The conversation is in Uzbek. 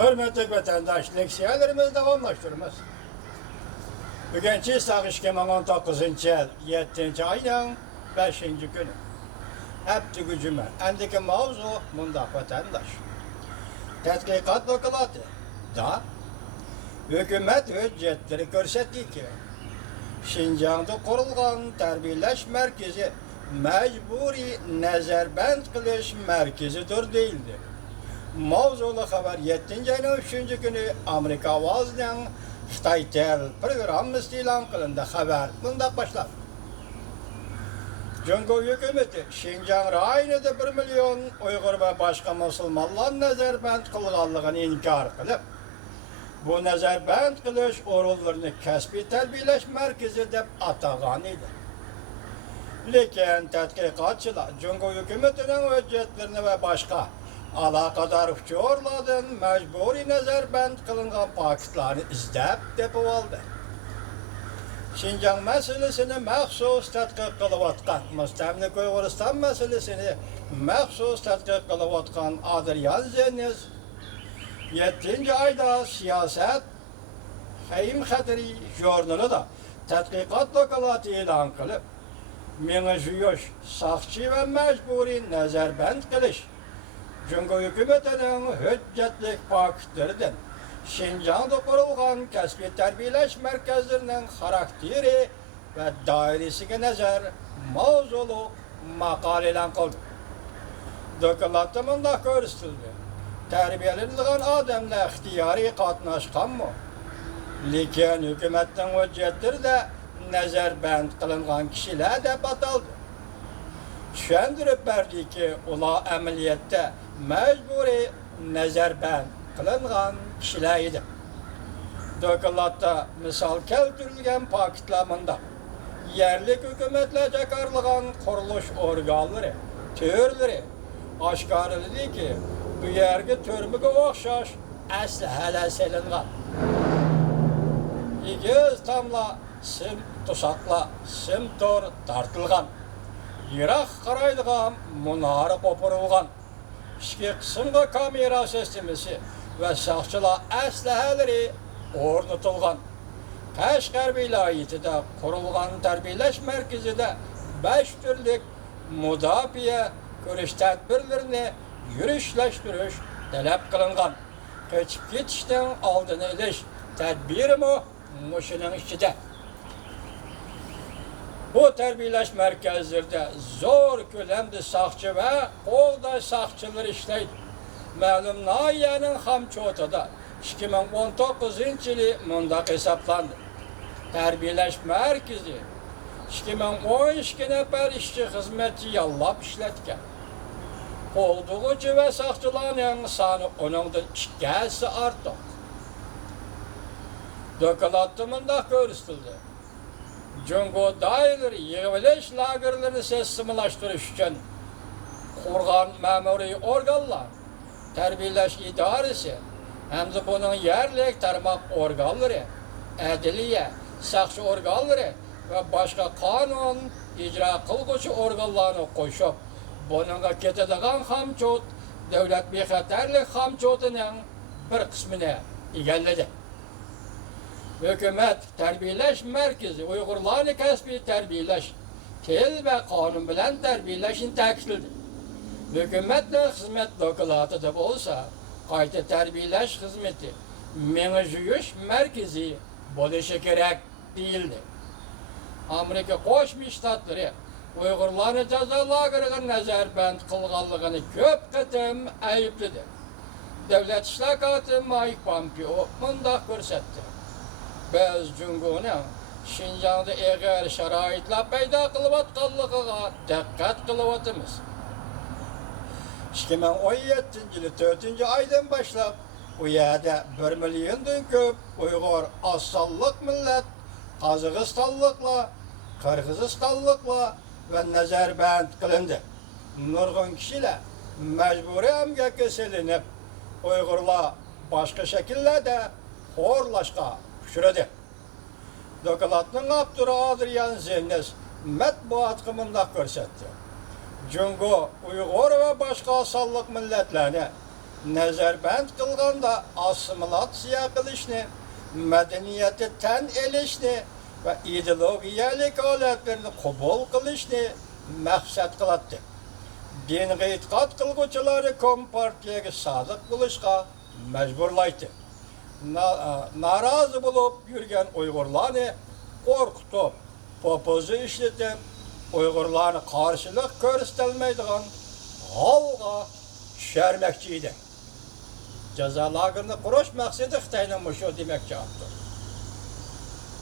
Hürmetli vatandaş, leksiyalarımızı davamlaştırmaz. Bugünkü sağ 2019 yıl 7. ayın 5. günü. Hepti gücüme. Endiki mavzu mundak vatandaş. Tədqiqat dokladi da hükümet hüccetleri görsetdi ki Şinjan'da kurulgan terbiyeleş merkezi mecburi nezarband kılış merkezidir değildi. Mavzulu haber 7. ayın 3. günü Amerika avazının Xitay Tel programı ilan kılındı haber bundan başlar. Cumhur hükümeti Şinjan rayonida 1 milyon Uygur ve başka Müslümanlar nezarband kılganlığını inkar kılıp bu nezarband kılış orullarını kasbi terbiyeleş merkezi deb atagan idi. Lekin tədqiqatçılar Cumhur hükümetinin hüccetlerini ve başka alakadar uçurlardan mecburi nezarband kılıngan paketlerini izlep tepip aldı. Şinjan meselesini məxsus tədqiq qılıvatqan, müstəmlik Uyğuristan meselesini məxsus tədqiq qılıvatqan Adrian Zeniz 7. ayda siyaset Xeyim Xətiri jurnalı da tədqiqat doklati ilan qılıb, meni juyuş, saqçı ve mecburi nezarband qilish Cumhur hükümetinin hüccetlik paketlerinden Şinjan'da kurulgan kasbi terbiyeleş merkezlerinin karakteri ve dairesine nazar mavzulu makaleyle kıldı. Doklatımında görüstüldü. Terbiyelendiğin adamla ihtiyari katnaşkan mı? Lekin hükümetin hüccetleri de nezarband kılıngan kişiler de batıldı. Düşündürüp verdi ki ula ameliyette mecburi nezarband kılıngan kişiler idi. Dokulatta misal keltirilgen paketlamında yerlik hükümetlerce karlıgan kuruluş organları, türleri aşkarılıdı ki bu yergi türmüge okşaş əslihalar selingan. İgiz tamla sim tusakla sim tor tartılgan. Yırak qaraydıgan munarı kopurulgan. İki kısımda kamera sistemisi ve saqçılar əslihaları ornatılgan. Qashqar vilayetida kurulgan terbiyeleş merkezide 5 türlük müdafiye görüş tedbirlerini yürüyüşleştiriş talep kılıngan. Kaçıp gitişten aldığını iliş tedbiri mi muşunun içinde. Bu terbiyeleş merkezlerde zor kölemde saqçı ve kolda saqçılar işleydi. Məlum nahiyenin Xamçotada 2019 yılı mundaq hesaplandı. Terbiyeleş merkezi 2012 nefer işçi hizmetçi yallap işletken. Kolduğucu ve saqçıların sanı onundan 2'si arttı. Dokulatımında görüstüldü. Cumhur dairleri yığıleş lagerlerini sesimilaştırış için kurgan memuri organlar terbiyeleş idaresi hem de bunun yerlik tarmak organları, adliye, saqçı organları ve başka kanun icra kılgıcı organlarını koşup bununla ketediğin Xamçot devlet bexatarlik Xamçotunun bir kısmını egalledi. Hükümet terbiyeleş merkezi Uygurlarını kasbi terbiyeleş, til ve kanun bilen terbiyeleşin ta'kidledi. Hükümetle hizmet dokulatı da olsa, qayta terbiyeleş hizmeti, meni juyuş merkezi bo'lışı gerek değildi. Amerika Qo'shma Shtatları Uygurlarını cezalagırıgın nezarband kılganlığını köp qitim ayıpladı. Devlet İşlakatı Mike Pompeo mundaq ko'rsatdi. Biz Cumhur'un Şinjan'da eğer şaraitlar payda kılıvatqanlığına dikkat kılıvatımız. 2017 yılı 4. aydan başlap bu yerde 1 milyondan köp Uygur assallık millet Qazaqstanlıkla, Kırgızistanlıkla ve nezarband kılındı. Nurgun kişiler mecburi emgekке selinip Uygurlar başka şekillerde horlaşqa pişirdi. Doklatның Abdurı Adrian Zeniz matbuat kımında görsetti. Cumhur, Uygur ve başka asallık milletlerine nazarband qilganda assimilatsiya qilishni, madaniyati tan elishni va ideologiyalik holatlarni qabul qilishni maqsad qiladi. Dinga e'tiqod qilguvchilari Kompartiyaga sodiq bo'lishga majburlaydi. Norozi bo'lib yurgan Uyg'urlarni qo'rqitib, popozi ishlatib, Uyg'urlarni qarshilik ko'rsatilmaydigan holga tushirmoqchi edi. Jazo lagerini qurish maqsadi Xitoyning shu demoqchi.